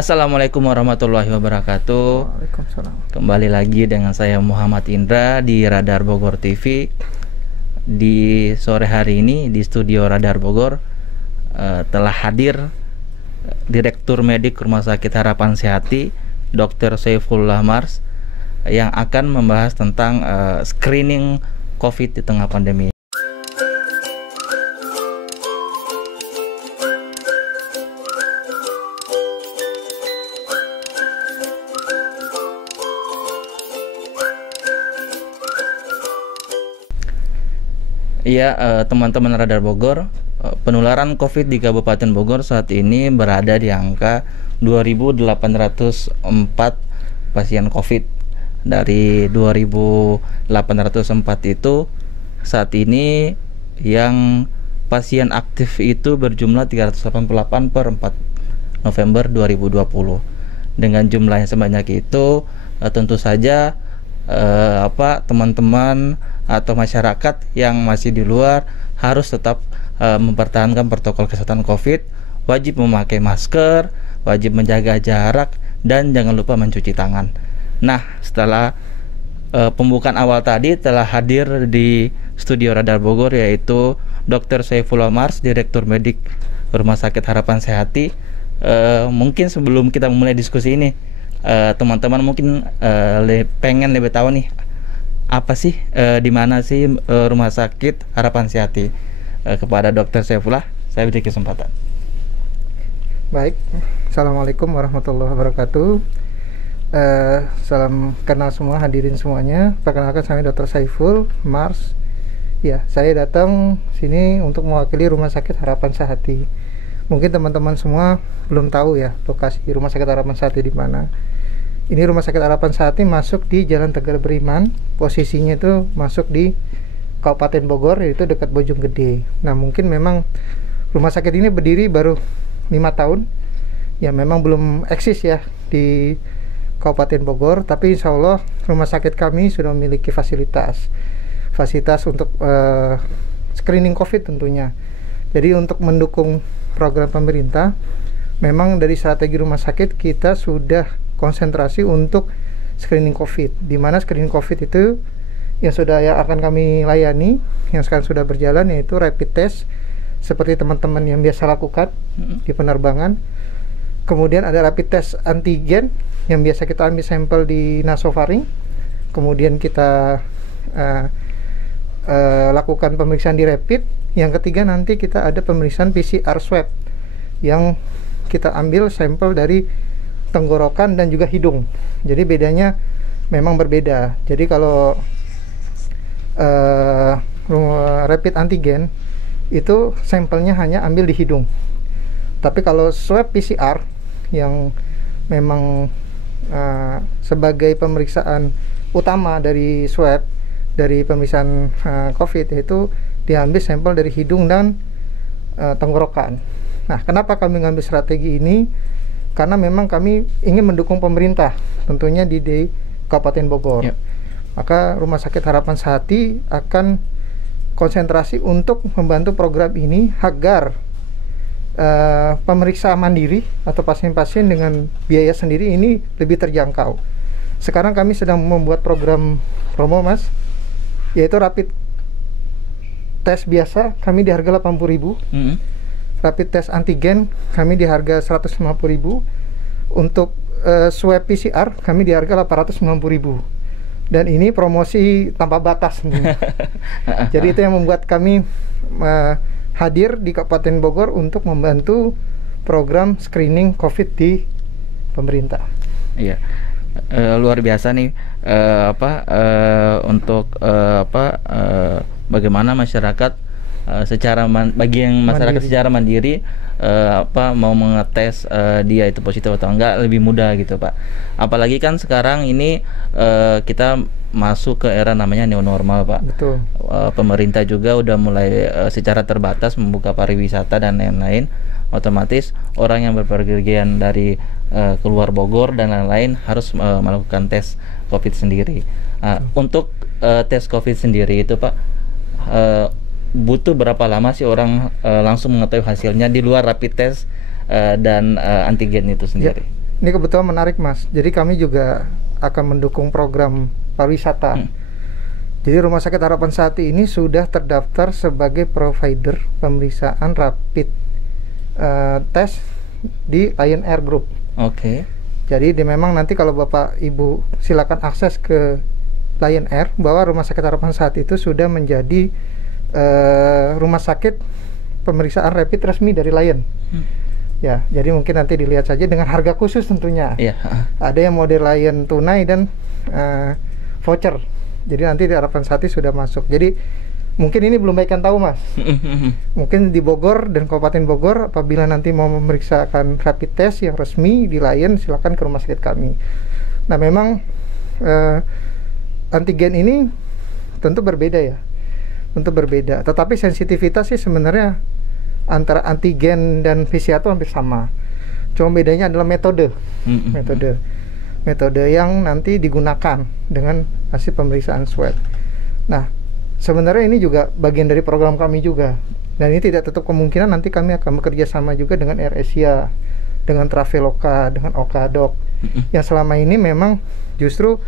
Assalamualaikum warahmatullahi wabarakatuh. Waalaikumsalam. Kembali lagi dengan saya Muhammad Indra di Radar Bogor TV. Di sore hari ini di studio Radar Bogor telah hadir Direktur Medik Rumah Sakit Harapan Sehat, Dr. Saifullah Mars, yang akan membahas tentang screening COVID di tengah pandemi. Iya, teman-teman Radar Bogor, penularan COVID di Kabupaten Bogor saat ini berada di angka 2.804 pasien COVID. Dari 2.804 itu saat ini yang pasien aktif itu berjumlah 388 per 4 November 2020. Dengan jumlah yang sebanyak itu, tentu saja teman-teman atau masyarakat yang masih di luar harus tetap mempertahankan protokol kesehatan COVID, wajib memakai masker, wajib menjaga jarak, dan jangan lupa mencuci tangan. Nah, setelah pembukaan awal tadi telah hadir di studio Radar Bogor yaitu Dr. Saifullah Mars, Direktur Medik Rumah Sakit Harapan Sehat. Mungkin sebelum kita memulai diskusi ini, teman-teman mungkin pengen lebih tahu nih, apa sih di mana sih Rumah Sakit Harapan Sehat? Kepada Dr. Saifullah saya beri kesempatan. Baik, Assalamualaikum warahmatullahi wabarakatuh. Salam kenal semua, hadirin semuanya. Perkenalkan, saya Dr. Saiful Mars. Ya, saya datang sini untuk mewakili Rumah Sakit Harapan Sehat. Mungkin teman-teman semua belum tahu ya lokasi Rumah Sakit Harapan Sehat di mana. Ini Rumah Sakit Harapan Sehat masuk di Jalan Tegar Beriman. Posisinya itu masuk di Kabupaten Bogor, yaitu dekat Bojonggede. Nah, mungkin memang rumah sakit ini berdiri baru 5 tahun. Ya, memang belum eksis ya di Kabupaten Bogor, tapi insya Allah rumah sakit kami sudah memiliki fasilitas untuk screening COVID tentunya. Jadi untuk mendukung program pemerintah, memang dari strategi rumah sakit kita sudah konsentrasi untuk screening COVID, di mana screening COVID itu yang akan kami layani, yang sekarang sudah berjalan, yaitu rapid test seperti teman-teman yang biasa lakukan di penerbangan. Kemudian ada rapid test antigen yang biasa kita ambil sampel di nasofaring, kemudian kita lakukan pemeriksaan di rapid. Yang ketiga nanti kita ada pemeriksaan PCR swab yang kita ambil sampel dari tenggorokan dan juga hidung. Jadi bedanya memang berbeda. Jadi kalau rapid antigen itu sampelnya hanya ambil di hidung. Tapi kalau swab PCR yang memang sebagai pemeriksaan utama dari swab dari pemeriksaan COVID, yaitu diambil sampel dari hidung dan tenggorokan. Nah, kenapa kami mengambil strategi ini? Karena memang kami ingin mendukung pemerintah tentunya di Kabupaten Bogor. Yep. Maka Rumah Sakit Harapan Sehat akan konsentrasi untuk membantu program ini agar pemeriksa mandiri atau pasien-pasien dengan biaya sendiri ini lebih terjangkau. Sekarang kami sedang membuat program promo, Mas, yaitu rapid tes biasa kami di harga 80.000. Rapid test antigen kami di harga 150.000. Untuk swab PCR kami di harga 890.000. Dan ini promosi tanpa batas. Jadi itu yang membuat kami hadir di Kabupaten Bogor untuk membantu program screening COVID di pemerintah. Iya, luar biasa nih bagaimana masyarakat bagi yang masyarakat mandiri. Secara mandiri mau mengetes dia itu positif atau enggak lebih mudah gitu, Pak. Apalagi kan sekarang ini kita masuk ke era namanya new normal, Pak. Betul. Pemerintah juga udah mulai secara terbatas membuka pariwisata dan lain-lain. Otomatis orang yang berpergian dari keluar Bogor dan lain-lain harus melakukan tes COVID sendiri. Untuk tes COVID sendiri itu, Pak, butuh berapa lama sih orang langsung mengetahui hasilnya di luar rapid test dan antigen itu sendiri? Ini kebetulan menarik Mas. Jadi kami juga akan mendukung program pariwisata. Jadi Rumah Sakit Harapan Sehati ini sudah terdaftar sebagai provider pemeriksaan rapid tes di Lion Air Group. Oke. Jadi memang nanti kalau Bapak Ibu silakan akses ke Lion Air, bahwa Rumah Sakit Harapan Sehati itu sudah menjadi rumah sakit pemeriksaan rapid resmi dari Lion. Ya, jadi mungkin nanti dilihat saja dengan harga khusus tentunya. Iya. Ada yang model Lion tunai dan voucher. Jadi nanti di Harapan Sehati sudah masuk. Jadi mungkin ini belum baikkan tahu Mas. Mungkin di Bogor dan Kabupaten Bogor, apabila nanti mau memeriksakan rapid test yang resmi di Lion, silakan ke rumah sakit kami. Nah memang antigen ini tentu berbeda ya, tentu berbeda. Tetapi sensitivitas sih sebenarnya antara antigen dan PCR itu hampir sama. Cuma bedanya adalah metode. Metode yang nanti digunakan dengan hasil pemeriksaan swab. Nah, sebenarnya ini juga bagian dari program kami juga. Dan ini tidak tutup kemungkinan nanti kami akan bekerja sama juga dengan AirAsia, dengan Traveloka, dengan Okadok. Yang selama ini memang justru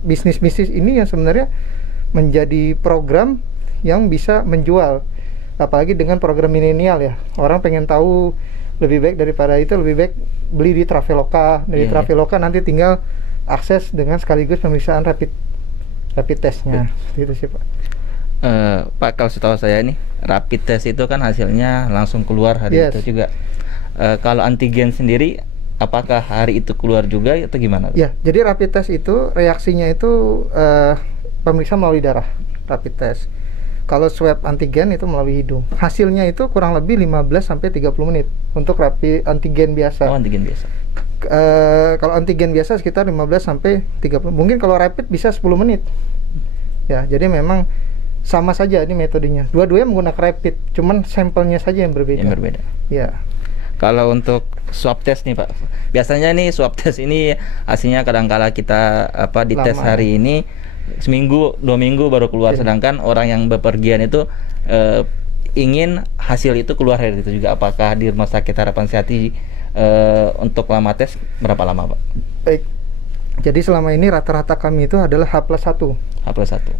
bisnis-bisnis ini yang sebenarnya menjadi program yang bisa menjual. Apalagi dengan program milenial ya. Orang pengen tahu lebih baik daripada itu, lebih baik beli di Traveloka. Dari Traveloka nanti tinggal akses dengan sekaligus pemeriksaan rapid testnya. Gitu sih Pak. Pak, kalau setahu saya nih rapid test itu kan hasilnya langsung keluar hari itu juga. Kalau antigen sendiri, apakah hari itu keluar juga atau gimana? Ya, jadi rapid test itu reaksinya itu pemeriksaan melalui darah, rapid test. Kalau swab antigen itu melalui hidung. Hasilnya itu kurang lebih 15 sampai 30 menit untuk rapid antigen biasa. Oh, antigen biasa. Kalau antigen biasa sekitar 15 sampai 30. Mungkin kalau rapid bisa 10 menit. Ya, jadi memang sama saja ini metodenya. Dua-duanya menggunakan rapid, cuman sampelnya saja yang berbeda. Yang berbeda. Ya. Kalau untuk swab test nih Pak, biasanya nih swab test ini hasilnya kadang-kala kita dites hari ini, seminggu 2 minggu baru keluar. Sedangkan orang yang bepergian itu ingin hasil itu keluar hari itu juga. Apakah di Rumah Sakit Harapan Sehati untuk lama tes berapa lama Pak? Baik, jadi selama ini rata-rata kami itu adalah H+1.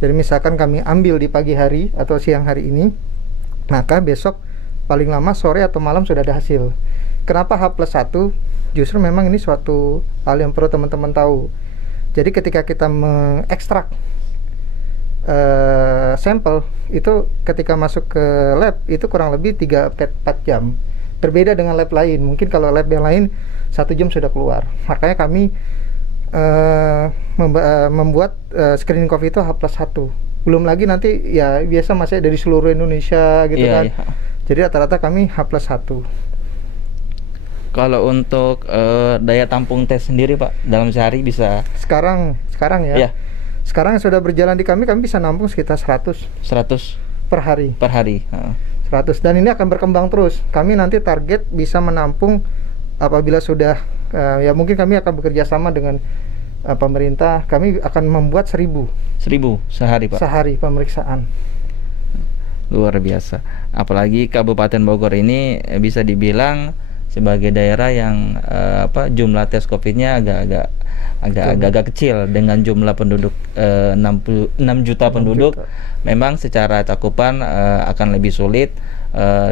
Jadi misalkan kami ambil di pagi hari atau siang hari ini, maka besok paling lama sore atau malam sudah ada hasil. Kenapa H+1? Justru memang ini suatu hal yang perlu teman-teman tahu. Jadi ketika kita mengekstrak sampel itu, ketika masuk ke lab itu kurang lebih 3-4 jam. Berbeda dengan lab lain. Mungkin kalau lab yang lain 1 jam sudah keluar. Makanya kami membuat screening COVID itu H+1. Belum lagi nanti ya biasa masih dari seluruh Indonesia gitu kan. Jadi rata-rata kami H+1. Kalau untuk daya tampung tes sendiri Pak, dalam sehari bisa? Sekarang ya. Sekarang yang sudah berjalan di kami bisa nampung sekitar 100 per hari. 100, dan ini akan berkembang terus. Kami nanti target bisa menampung apabila sudah ya mungkin kami akan bekerja sama dengan pemerintah. Kami akan membuat 1000 sehari Pak. Sehari pemeriksaan. Luar biasa. Apalagi Kabupaten Bogor ini bisa dibilang sebagai daerah yang jumlah tes COVID-nya agak kecil dengan jumlah penduduk 6 juta penduduk. Memang secara cakupan akan lebih sulit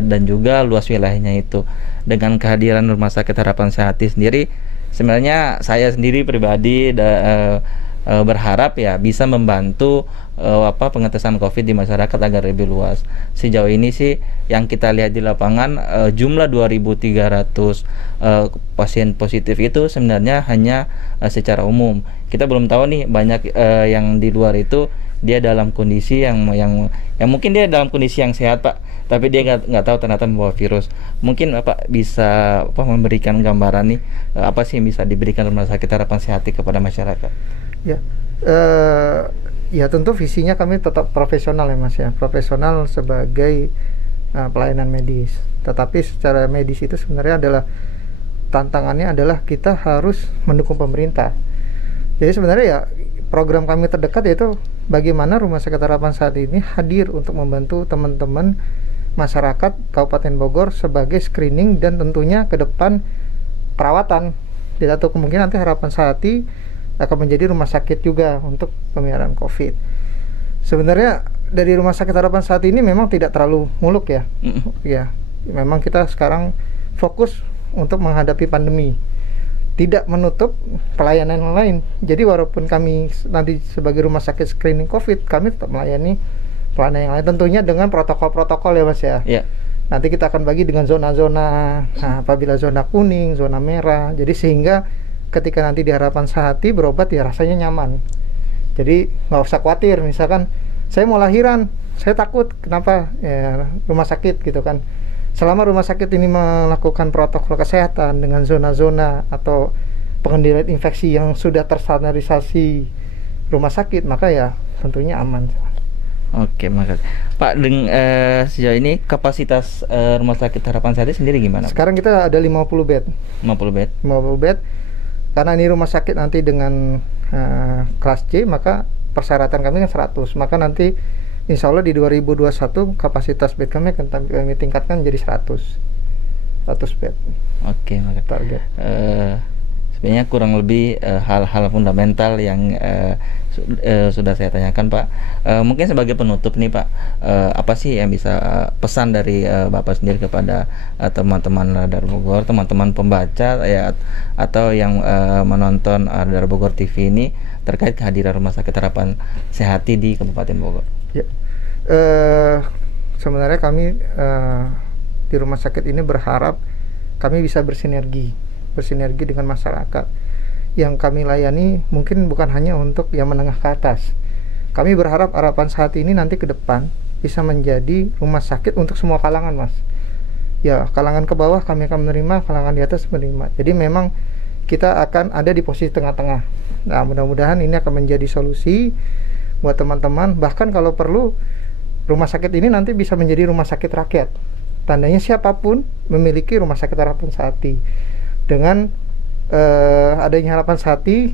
dan juga luas wilayahnya itu. Dengan kehadiran Rumah Sakit Harapan Sehati sendiri, sebenarnya saya sendiri pribadi berharap ya bisa membantu pengetesan COVID di masyarakat agar lebih luas. Sejauh ini sih yang kita lihat di lapangan jumlah 2.300 pasien positif itu sebenarnya hanya secara umum. Kita belum tahu nih banyak yang di luar itu dia dalam kondisi yang mungkin dia dalam kondisi yang sehat Pak, tapi dia nggak tahu ternyata membawa virus. Mungkin Bapak bisa memberikan gambaran nih apa sih yang bisa diberikan Rumah Sakit Harapan Sehati kepada masyarakat? Ya, ya tentu visinya kami tetap profesional ya Mas ya, profesional sebagai pelayanan medis. Tetapi secara medis itu sebenarnya adalah tantangannya adalah kita harus mendukung pemerintah. Jadi sebenarnya ya program kami terdekat yaitu bagaimana Rumah Sakit Harapan Sehati ini hadir untuk membantu teman-teman masyarakat Kabupaten Bogor sebagai screening, dan tentunya ke depan perawatan. Tidak tahu, kemungkinan nanti Harapan Sehati akan menjadi rumah sakit juga untuk pemeliharaan COVID. Sebenarnya dari Rumah Sakit Harapan Sehati ini memang tidak terlalu muluk ya. Ya, memang kita sekarang fokus untuk menghadapi pandemi, tidak menutup pelayanan yang lain. Jadi walaupun kami nanti sebagai rumah sakit screening COVID, kami tetap melayani pelayanan yang lain, tentunya dengan protokol-protokol ya Mas ya. Yeah. Nanti kita akan bagi dengan zona-zona. Nah, apabila zona kuning, zona merah, jadi sehingga ketika nanti di Harapan Sehati berobat ya rasanya nyaman. Jadi nggak usah khawatir, misalkan saya mau lahiran, saya takut kenapa ya, rumah sakit gitu kan. Selama rumah sakit ini melakukan protokol kesehatan dengan zona-zona atau pengendalian infeksi yang sudah terstandarisasi rumah sakit, maka ya tentunya aman. Oke, makasih Pak. Sejauh ini kapasitas Rumah Sakit Harapan Sehati sendiri gimana? Sekarang kita ada 50 bed. 50 bed. 50 bed. Karena ini rumah sakit nanti dengan kelas C, maka persyaratan kami kan 100. Maka nanti insya Allah di 2021 kapasitas bed kami akan kami tingkatkan menjadi 100 bed. Oke, maka target. Sebenarnya kurang lebih hal-hal fundamental yang sudah saya tanyakan Pak. Mungkin sebagai penutup nih Pak, apa sih yang bisa pesan dari Bapak sendiri kepada teman-teman Radar Bogor, teman-teman pembaca ya, atau yang menonton Radar Bogor TV ini terkait kehadiran Rumah Sakit Harapan Sehati di Kabupaten Bogor? Ya, sebenarnya kami di rumah sakit ini berharap kami bisa bersinergi dengan masyarakat. Yang kami layani mungkin bukan hanya untuk yang menengah ke atas. Kami berharap Harapan Sehati ini nanti ke depan bisa menjadi rumah sakit untuk semua kalangan, Mas. Ya, kalangan ke bawah kami akan menerima, kalangan di atas menerima. Jadi memang kita akan ada di posisi tengah-tengah. Nah, mudah-mudahan ini akan menjadi solusi buat teman-teman. Bahkan kalau perlu, rumah sakit ini nanti bisa menjadi rumah sakit rakyat. Tandanya siapapun memiliki Rumah Sakit Harapan Sehati. Dengan adanya Harapan Sehati,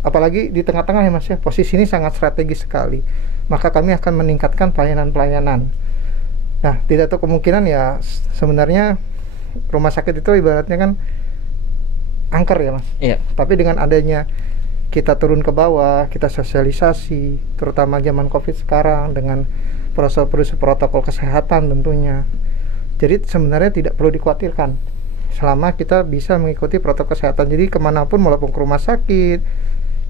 apalagi di tengah-tengah ya Mas ya, posisi ini sangat strategis sekali. Maka kami akan meningkatkan pelayanan-pelayanan. Nah, tidak tahu kemungkinan ya, sebenarnya rumah sakit itu ibaratnya kan angker ya Mas. Iya. Tapi dengan adanya kita turun ke bawah, kita sosialisasi, terutama zaman COVID sekarang dengan protokol kesehatan tentunya. Jadi sebenarnya tidak perlu dikhawatirkan selama kita bisa mengikuti protokol kesehatan. Jadi kemanapun, walaupun ke rumah sakit,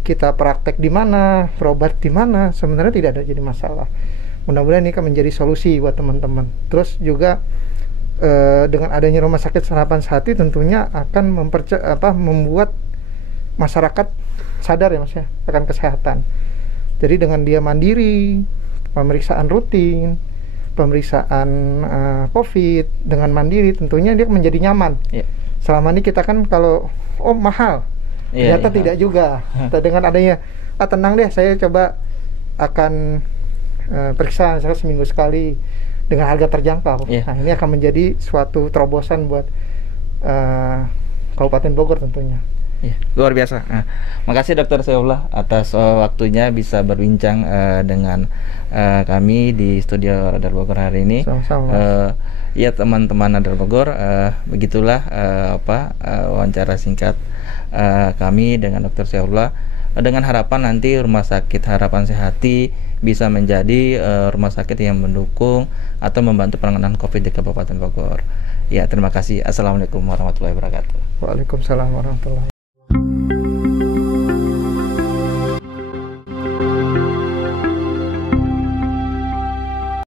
kita praktek di mana, berobat di mana, sebenarnya tidak ada jadi masalah. Mudah-mudahan ini akan menjadi solusi buat teman-teman. Terus juga dengan adanya Rumah Sakit Harapan Sehati tentunya akan membuat masyarakat sadar ya Mas ya akan kesehatan. Jadi dengan dia mandiri, pemeriksaan rutin, pemeriksaan COVID dengan mandiri, tentunya dia menjadi nyaman. Yeah. Selama ini kita kan kalau mahal, ternyata tidak juga. Dengan adanya tenang deh, saya coba akan periksa misalnya seminggu sekali dengan harga terjangkau. Yeah. Nah, ini akan menjadi suatu terobosan buat Kabupaten Bogor tentunya. Ya, luar biasa. Nah, makasih Dr. Syaifullah atas waktunya bisa berbincang dengan kami di studio Radar Bogor hari ini. Sama-sama. Ya teman-teman Radar Bogor, begitulah wawancara singkat kami dengan Dr. Syaifullah, dengan harapan nanti Rumah Sakit Harapan Sehati bisa menjadi rumah sakit yang mendukung atau membantu penanganan COVID di Kabupaten Bogor. Ya, terima kasih. Assalamualaikum warahmatullahi wabarakatuh. Waalaikumsalam warahmatullahi wabarakatuh.